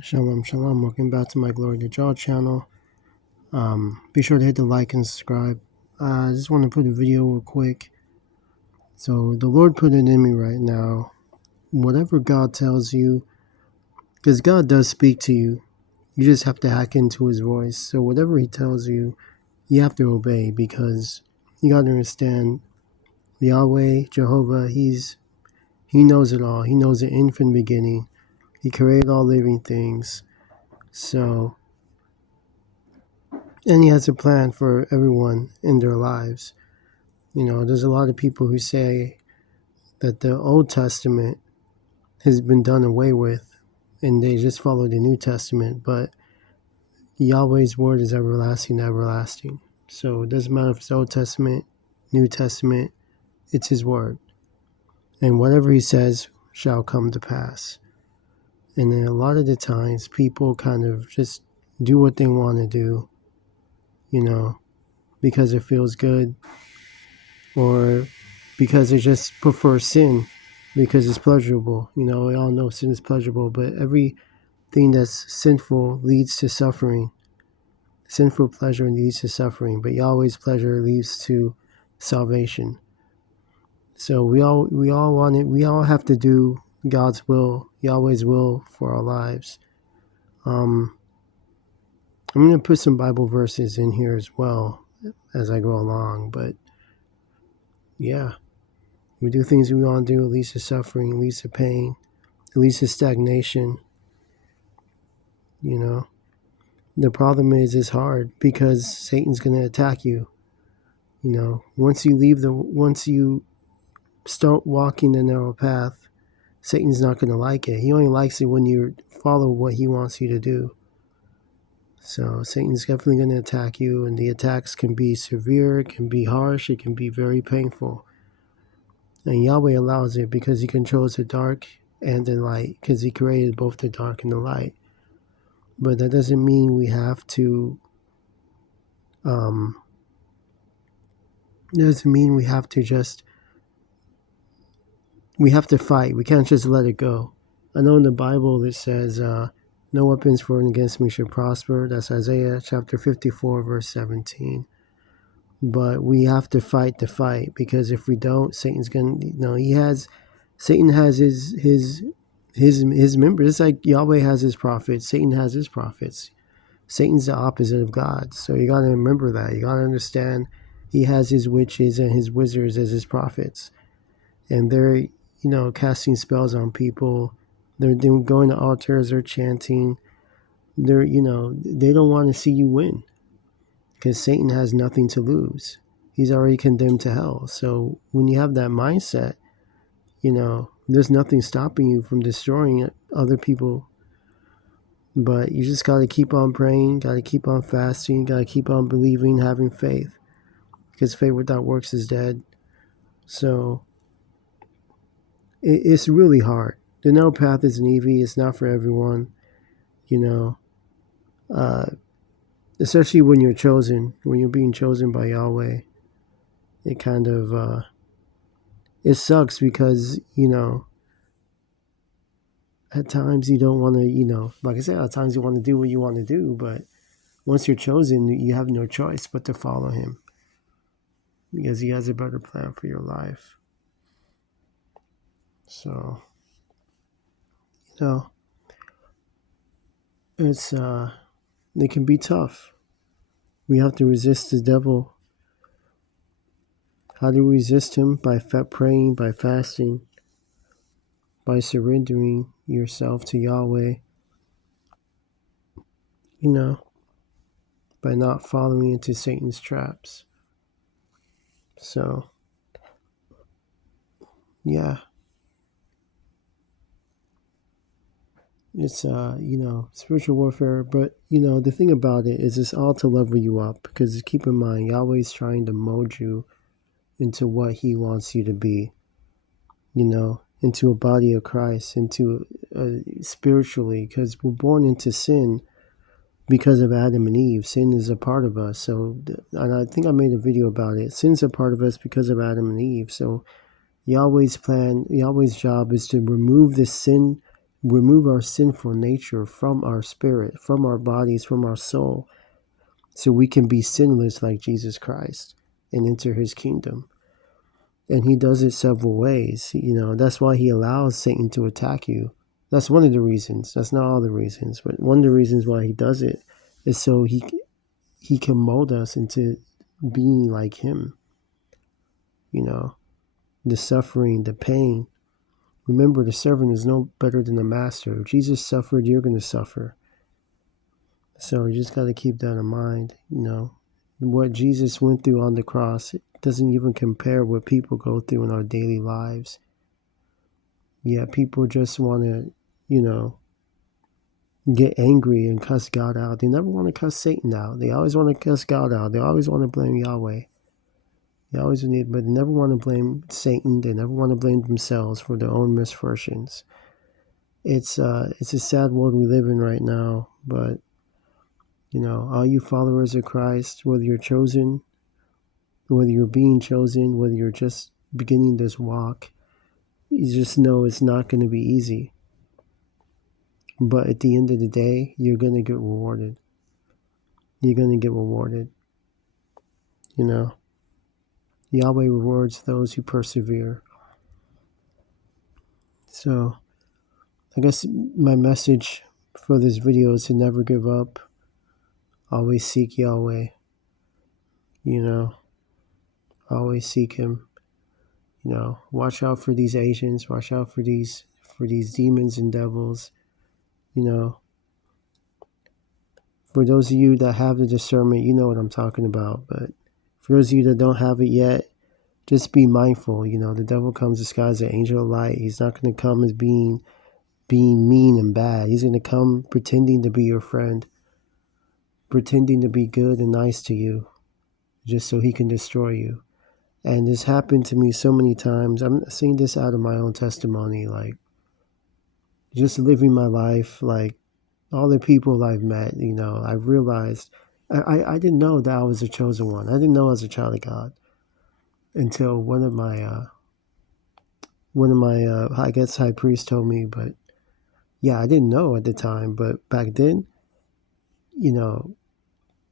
Shalom, shalom. Welcome back to my Glory to Jah channel. Be sure to hit the like and subscribe. I just want to put a video real quick. So the Lord put it in me right now. Whatever God tells you, because God does speak to you, you just have to hack into His voice. So whatever He tells you, you have to obey, because you got to understand Yahweh, Jehovah, He knows it all. He knows the end from the beginning. He created all living things. So and He has a plan for everyone in their lives. You know, there's a lot of people who say that the Old Testament has been done away with and they just follow the New Testament, but Yahweh's word is everlasting, everlasting. So it doesn't matter if it's Old Testament, New Testament, it's His word. And whatever He says shall come to pass. And then a lot of the times people kind of just do what they want to do, you know, because it feels good, or because they just prefer sin because it's pleasurable. You know, we all know sin is pleasurable, but everything that's sinful leads to suffering. Sinful pleasure leads to suffering, but Yahweh's pleasure leads to salvation. So we all have to do God's will, Yahweh's will for our lives. I'm going to put some Bible verses in here as well as I go along, but yeah. We do things we want to do, it leads to suffering, it leads to pain, it leads to stagnation, you know. The problem is it's hard because Satan's going to attack you. You know, once you start walking the narrow path, Satan's not going to like it. He only likes it when you follow what he wants you to do. So Satan's definitely going to attack you, and the attacks can be severe, it can be harsh, it can be very painful. And Yahweh allows it because He controls the dark and the light, because He created both the dark and the light. But that doesn't mean we have to we have to fight. We can't just let it go. I know in the Bible it says, no weapons formed against me should prosper. That's Isaiah chapter 54, verse 17. But we have to fight the fight, because if we don't, Satan's going to, Satan has his members. It's like Yahweh has His prophets, Satan has his prophets. Satan's the opposite of God. So you got to remember that. You got to understand he has his witches and his wizards as his prophets. And they're, casting spells on people. They're going to altars, they're chanting. They don't want to see you win, because Satan has nothing to lose. He's already condemned to hell. So when you have that mindset, there's nothing stopping you from destroying other people. But you just got to keep on praying, got to keep on fasting, got to keep on believing, having faith. Because faith without works is dead. So it's really hard. The narrow path isn't easy. It's not for everyone, especially when you're chosen, when you're being chosen by Yahweh. It kind of, it sucks because, at times you don't want to, like I said, at times you want to do what you want to do, but once you're chosen, you have no choice but to follow Him, because He has a better plan for your life. So, it's it can be tough. We have to resist the devil. How do we resist him? By praying, by fasting, by surrendering yourself to Yahweh. By not falling into Satan's traps. So, yeah. It's, spiritual warfare. But, the thing about it is it's all to level you up. Because keep in mind, Yahweh's trying to mold you into what He wants you to be. Into a body of Christ, into spiritually. Because we're born into sin because of Adam and Eve. Sin is a part of us. So, and I think I made a video about it. Sin's a part of us because of Adam and Eve. So, Yahweh's plan, Yahweh's job is to remove the sin remove our sinful nature from our spirit, from our bodies, from our soul, so we can be sinless like Jesus Christ and enter his kingdom. And he does it several ways. That's why he allows Satan to attack you. That's one of the reasons. That's not all the reasons, but one of the reasons why he does it is so he can mold us into being like him. The suffering, the pain. Remember, the servant is no better than the master. If Jesus suffered, you're going to suffer. So you just got to keep that in mind. What Jesus went through on the cross, it doesn't even compare what people go through in our daily lives. Yeah, people just want to, get angry and cuss God out. They never want to cuss Satan out. They always want to cuss God out. They always want to blame Yahweh. They always need, but they never want to blame Satan. They never want to blame themselves for their own misfortunes. It's a sad world we live in right now, but all you followers of Christ, whether you're chosen, whether you're being chosen, whether you're just beginning this walk, you just know it's not going to be easy. But at the end of the day, you're going to get rewarded. You're going to get rewarded. Yahweh rewards those who persevere. So, I guess my message for this video is to never give up. Always seek Yahweh. Always seek him. Watch out for these Asians. Watch out for these demons and devils. For those of you that have the discernment, you know what I'm talking about. But for those of you that don't have it yet, just be mindful. The devil comes disguised as an angel of light. He's not going to come as being mean and bad. He's going to come pretending to be your friend, pretending to be good and nice to you, just so he can destroy you. And this happened to me so many times. I'm seeing this out of my own testimony, like just living my life, like all the people I've met, I've realized I didn't know that I was a chosen one. I didn't know I was a child of God until one of my I guess high priests told me. But yeah, I didn't know at the time, but back then,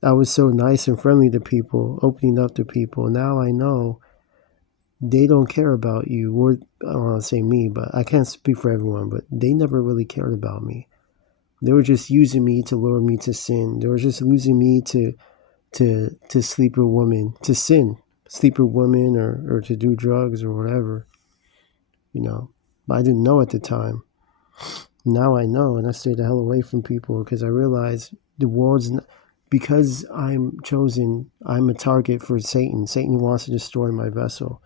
I was so nice and friendly to people, opening up to people. Now I know they don't care about you, or I don't want to say me, but I can't speak for everyone, but they never really cared about me. They were just using me to lure me to sin. They were just using me to sleep with women, to sin, sleep with women, or to do drugs or whatever. But I didn't know at the time. Now I know, and I stay the hell away from people because I realize the world's because I'm chosen, I'm a target for Satan. Satan wants to destroy my vessel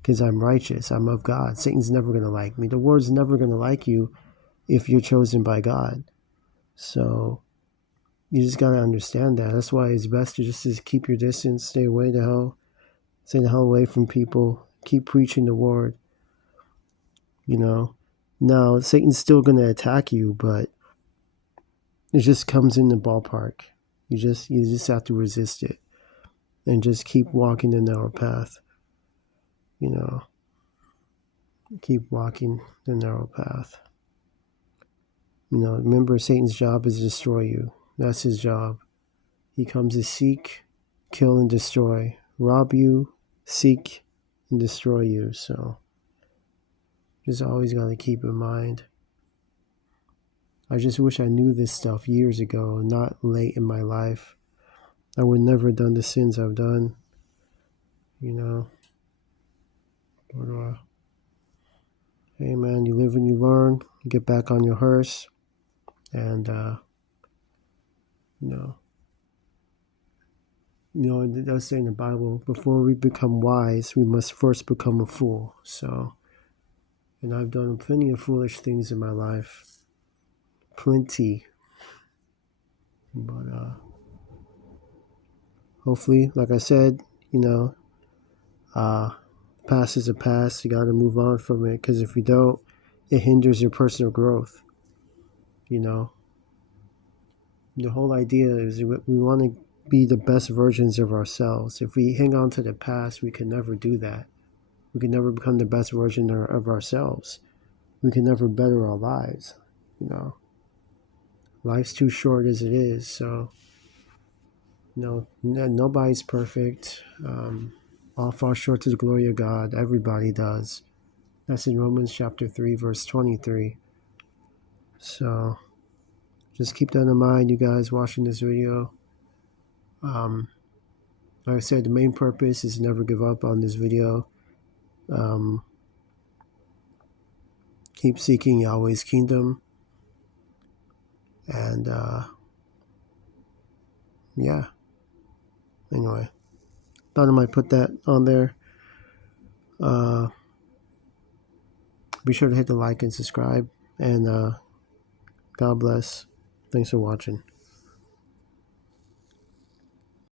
because I'm righteous. I'm of God. Satan's never going to like me. The world's never going to like you if you're chosen by God. So you just got to understand that. That's why it's best to just keep your distance, stay the hell away from people, keep preaching the word. Now Satan's still going to attack you, but it just comes in the ballpark. You just have to resist it and just keep walking the narrow path. Keep walking the narrow path. Remember, Satan's job is to destroy you. That's his job. He comes to seek, kill, and destroy. Rob you, seek, and destroy you. So just always got to keep in mind. I just wish I knew this stuff years ago, not late in my life. I would never have done the sins I've done. Hey man, you live and you learn. You get back on your horse. And, it does say in the Bible, before we become wise, we must first become a fool. So, and I've done plenty of foolish things in my life. Plenty. But, hopefully, like I said, past is a past. You got to move on from it, because if you don't, it hinders your personal growth. The whole idea is we want to be the best versions of ourselves. If we hang on to the past, we can never do that. We can never become the best version of ourselves. We can never better our lives. You know, life's too short as it is. So, nobody's perfect. All fall short to the glory of God. Everybody does. That's in Romans chapter 3, verse 23. So just keep that in mind, you guys watching this video. Like I said, the main purpose is never give up on this video. Keep seeking Yahweh's kingdom. And yeah. Anyway, thought I might put that on there. Be sure to hit the like and subscribe. And God bless. Thanks for watching.